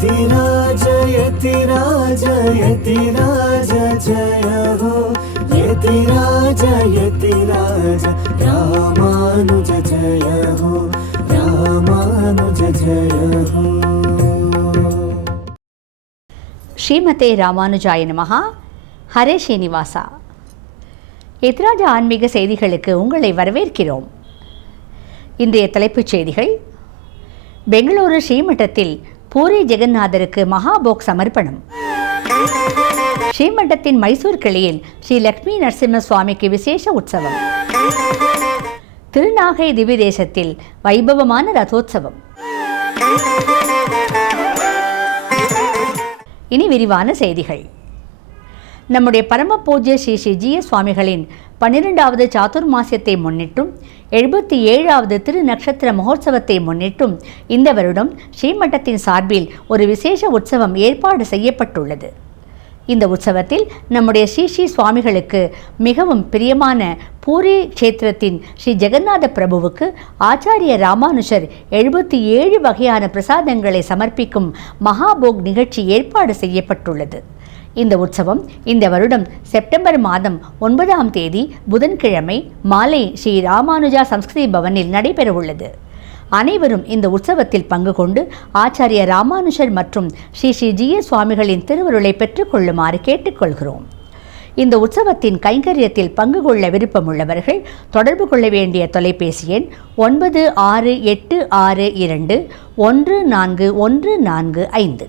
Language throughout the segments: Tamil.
यतिराज यतिराज यतिराज जय हो यतिराज यतिराज रामानुज जय हो रामानुज जय हो. ஸ்ரீமதே ராமானுஜாய நமஹா. ஹரே ஸ்ரீனிவாசா. எத்திராஜ ஆன்மீக செய்திகளுக்கு உங்களை வரவேற்கிறோம். இன்றைய தலைப்புச் செய்திகள்: பெங்களூரு ஸ்ரீமட்டத்தில் பூரி ஜெகநாதருக்கு மகாபோக் சமர்ப்பணம். ஸ்ரீமட்டத்தின் மைசூர் கிளையில் ஸ்ரீ லக்ஷ்மி நரசிம்ம சுவாமிக்கு விசேஷ உற்சவம். திருநாகை திவ்ய தேசத்தில் வைபவமான ரதோத்சவம். இனி விரிவான செய்திகள். நம்முடைய பரம பூஜ்ய ஸ்ரீ ஸ்ரீ ஜி.எஸ். சுவாமிகளின் 12வது சாதுர்மாசியத்தை முன்னிட்டும் 77வது திரு நட்சத்திர மகோத்சவத்தை முன்னிட்டும் இந்த வருடம் ஸ்ரீமட்டத்தின் சார்பில் ஒரு விசேஷ உற்சவம் ஏற்பாடு செய்யப்பட்டுள்ளது. இந்த உற்சவத்தில் நம்முடைய ஸ்ரீ ஸ்ரீ சுவாமிகளுக்கு மிகவும் பிரியமான பூரி க்ஷேத்திரத்தின் ஸ்ரீ ஜெகநாத பிரபுவுக்கு ஆச்சாரிய ராமானுஷர் 77 வகையான பிரசாதங்களை சமர்ப்பிக்கும் மகாபோக் நிகழ்ச்சி ஏற்பாடு செய்யப்பட்டுள்ளது. இந்த உற்சவம் இந்த வருடம் செப்டம்பர் மாதம் 9ஆம் தேதி புதன்கிழமை மாலை ஸ்ரீ ராமானுஜா சம்ஸ்கிருதி பவனில் நடைபெறவுள்ளது. அனைவரும் இந்த உற்சவத்தில் பங்கு கொண்டு ஆச்சாரிய ராமானுஷர் மற்றும் ஸ்ரீ ஸ்ரீ ஜி.எஸ். சுவாமிகளின் திருவருளை பெற்றுக்கொள்ளுமாறு கேட்டுக்கொள்கிறோம். இந்த உற்சவத்தின் கைங்கரியத்தில் பங்கு கொள்ள விருப்பமுள்ளவர்கள் தொடர்பு கொள்ள வேண்டிய தொலைபேசி எண் 9682141445.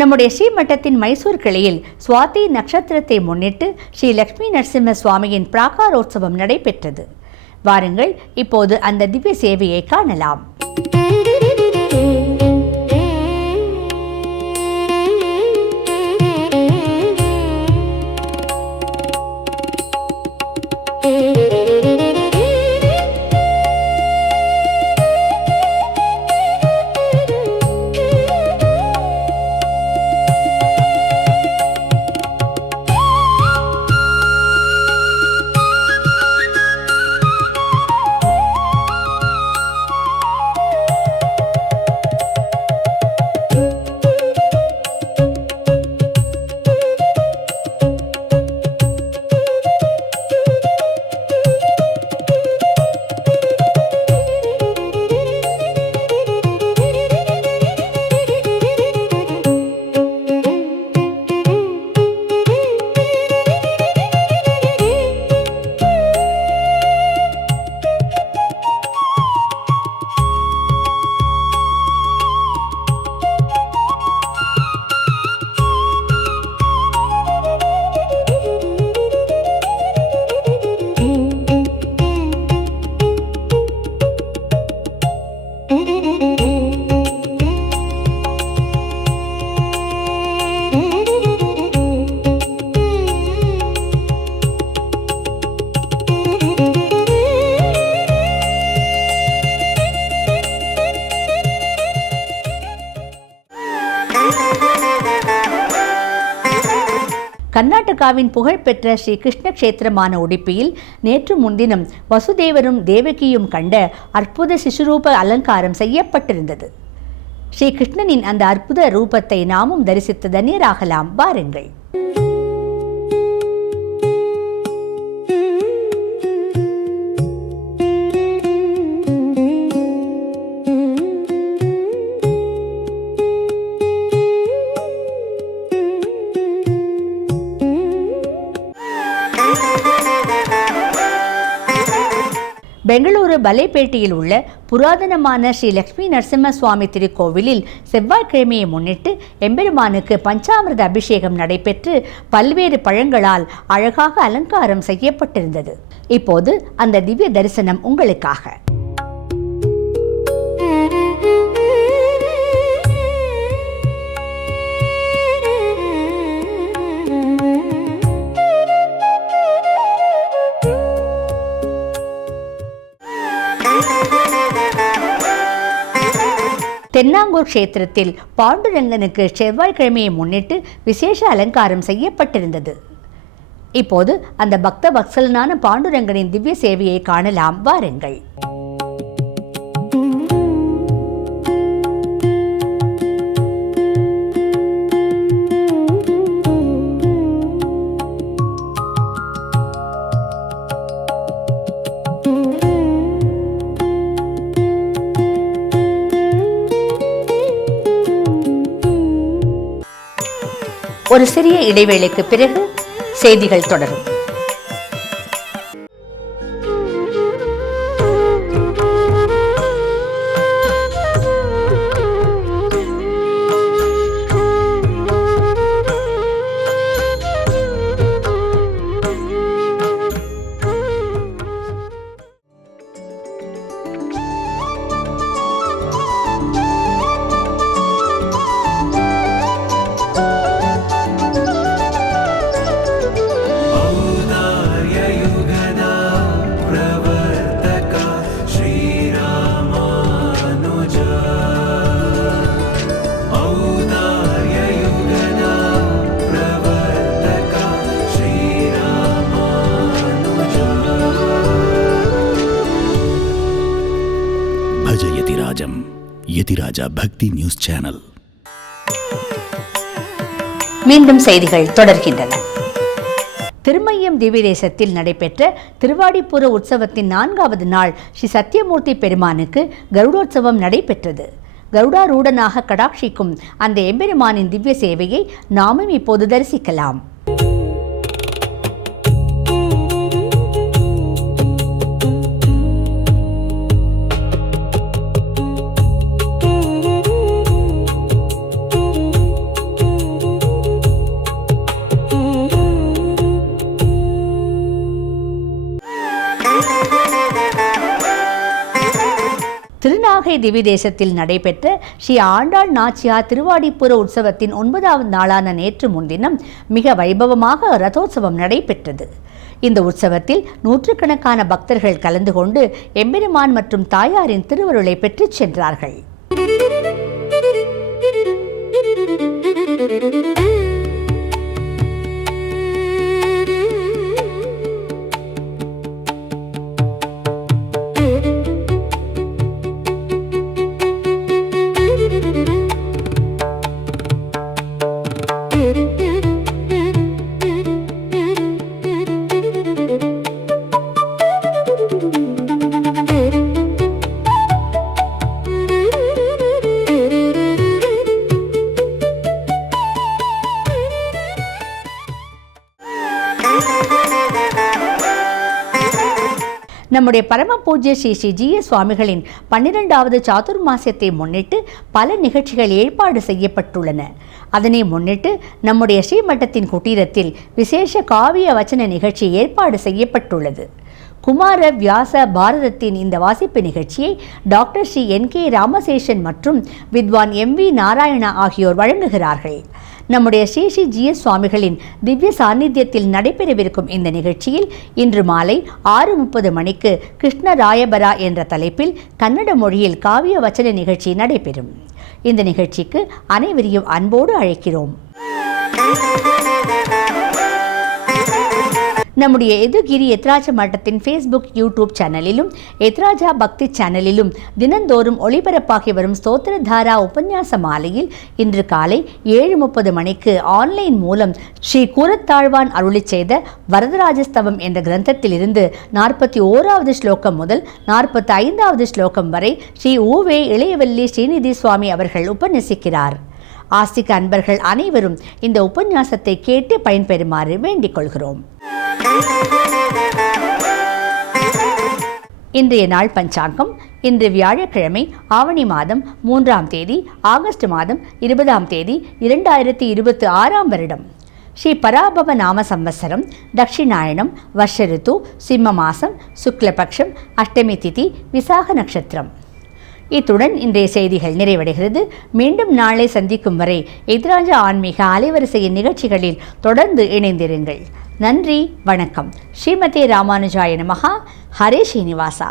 நம்முடைய ஸ்ரீமட்டத்தின் மைசூர் கிளையில் சுவாதி நட்சத்திரத்தை முன்னிட்டு ஸ்ரீ லக்ஷ்மி நரசிம்ம சுவாமியின் பிராகாரோத்சவம் நடைபெற்றது. வாருங்கள், இப்போது அந்த திவ்ய சேவையை காணலாம். கர்நாடகாவின் புகழ்பெற்ற ஸ்ரீ கிருஷ்ண கஷேத்திரமான உடுப்பியில் நேற்று முன்தினம் வசுதேவரும் தேவகியும் கண்ட அற்புத சிசுரூப அலங்காரம் செய்யப்பட்டிருந்தது. ஸ்ரீ கிருஷ்ணனின் அந்த அற்புத ரூபத்தை நாமும் தரிசித்து தன்யராகலாம். வாருங்கள். பெங்களூரு பலேப்பேட்டையில் உள்ள புராதனமான ஸ்ரீ லக்ஷ்மி நரசிம்ம சுவாமி திருக்கோவிலில் செவ்வாய்க்கிழமையை முன்னிட்டு எம்பெருமானுக்கு பஞ்சாமிர்த அபிஷேகம் நடைபெற்று பல்வேறு பழங்களால் அழகாக அலங்காரம் செய்யப்பட்டிருந்தது. இப்போது அந்த திவ்ய தரிசனம் உங்களுக்காக. தென்னாங்கூர் க்ஷேத்திரத்தில் பாண்டுரங்கனுக்கு செவ்வாய்க்கிழமையை முன்னிட்டு விசேஷ அலங்காரம் செய்யப்பட்டிருந்தது. இப்போது அந்த பக்த வத்சலனான பாண்டுரங்கனின் திவ்ய சேவையை காணலாம், வாருங்கள். ஒரு சிறிய இடைவேளைக்கு பிறகு செய்திகள் தொடரும். யதிராஜா பக்தி நியூஸ் சேனல். மீண்டும் செய்திகள் தொடர்கின்றன. திருமயம் திவ்யதேசத்தில் நடைபெற்ற திருவாடிப்புற உற்சவத்தின் 4வது நாள் ஸ்ரீ சத்தியமூர்த்தி பெருமானுக்கு கருடோற்சவம் நடைபெற்றது. கருடாரூடனாக கடாட்சிக்கும் அந்த எம்பெருமானின் திவ்ய சேவையை நாமும் இப்போது தரிசிக்கலாம். திருநாகை திவ்யதேசத்தில் நடைபெற்ற ஸ்ரீ ஆண்டாள் நாச்சியார் திருவாடிப்புற உற்சவத்தின் 9வது நாளான நேற்று முன்தினம் மிக வைபவமாக ரதோற்சவம் நடைபெற்றது. இந்த உற்சவத்தில் நூற்றுக்கணக்கான பக்தர்கள் கலந்து கொண்டு எம்பெருமான் மற்றும் தாயாரின் திருவருளை பெற்றுச் சென்றார்கள். நம்முடைய பரம பூஜ்ய ஸ்ரீ ஸ்ரீ ஜி.எஸ். சுவாமிகளின் 12வது சாதுர்மாசியத்தை முன்னிட்டு பல நிகழ்ச்சிகள் ஏற்பாடு செய்யப்பட்டுள்ளன. அதனை முன்னிட்டு நம்முடைய ஸ்ரீமட்டத்தின் குட்டீரத்தில் விசேஷ காவிய வச்சன நிகழ்ச்சி ஏற்பாடு செய்யப்பட்டுள்ளது. குமார வியாச பாரதத்தின் இந்த வாசிப்பு நிகழ்ச்சியை டாக்டர் ஸ்ரீ என்.கே. ராமசேஷன் மற்றும் வித்வான் எம்.வி. நாராயணா ஆகியோர் வழங்குகிறார்கள். நம்முடைய ஸ்ரீ ஸ்ரீ ஜி.எஸ். சுவாமிகளின் திவ்ய சாநித்தியத்தில் நடைபெறவிருக்கும் இந்த நிகழ்ச்சியில் இன்று மாலை 6:30 மணிக்கு கிருஷ்ணராயபரா என்ற தலைப்பில் கன்னட மொழியில் காவிய வச்சன நிகழ்ச்சி நடைபெறும். இந்த நிகழ்ச்சிக்கு அனைவரையும் அன்போடு அழைக்கிறோம். நம்முடைய எதுகிரி எத்ராஜா மட்டத்தின் ஃபேஸ்புக், யூடியூப் சேனலிலும் எத்ராஜா பக்தி சேனலிலும் தினந்தோறும் ஒளிபரப்பாகி வரும் ஸ்தோத்திரதாரா உபன்யாச மாலையில் இன்று காலை 7:30 மணிக்கு ஆன்லைன் மூலம் ஸ்ரீ கூரத்தாழ்வான் அருளி செய்த வரதராஜஸ்தவம் என்ற கிரந்தத்திலிருந்து 41வது ஸ்லோகம் முதல் 45வது ஸ்லோகம் வரை ஸ்ரீ ஊவே இளையவல்லி ஸ்ரீநிதி சுவாமி அவர்கள் உபன்யசிக்கிறார். ஆஸ்திக அன்பர்கள் அனைவரும் இந்த உபன்யாசத்தை கேட்டு பயன்பெறுமாறு வேண்டிக் கொள்கிறோம். இன்றைய நாள் பஞ்சாங்கம். இன்று வியாழக்கிழமை, ஆவணி மாதம் 3ஆம் தேதி, ஆகஸ்ட் மாதம் 20ஆம் தேதி, 2026 வருடம். ஸ்ரீ பராபவ நாம சம்வத்சரம், தட்சிணாயனம், வர்ஷ சிம்ம மாசம், சுக்லபக்ஷம், அஷ்டமி திதி, விசாக நட்சத்திரம். இத்துடன் இன்றைய செய்திகள் நிறைவடைகிறது. மீண்டும் நாளை சந்திக்கும் வரை எத்ராஜா ஆன்மீக அலைவரிசையின் நிகழ்ச்சிகளில் தொடர்ந்து இணைந்திருங்கள். நன்றி, வணக்கம். ஸ்ரீமதே ராமானுஜாய நமஹ. ஹரே ஸ்ரீனிவாசா.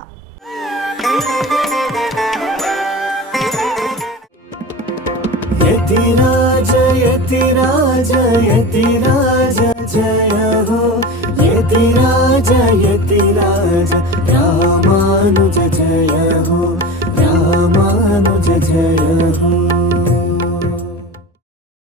यतिराज यतिराज यतिराज जय हो यतिराज यतिराज रामानुज जय हो रामानुज जय हो।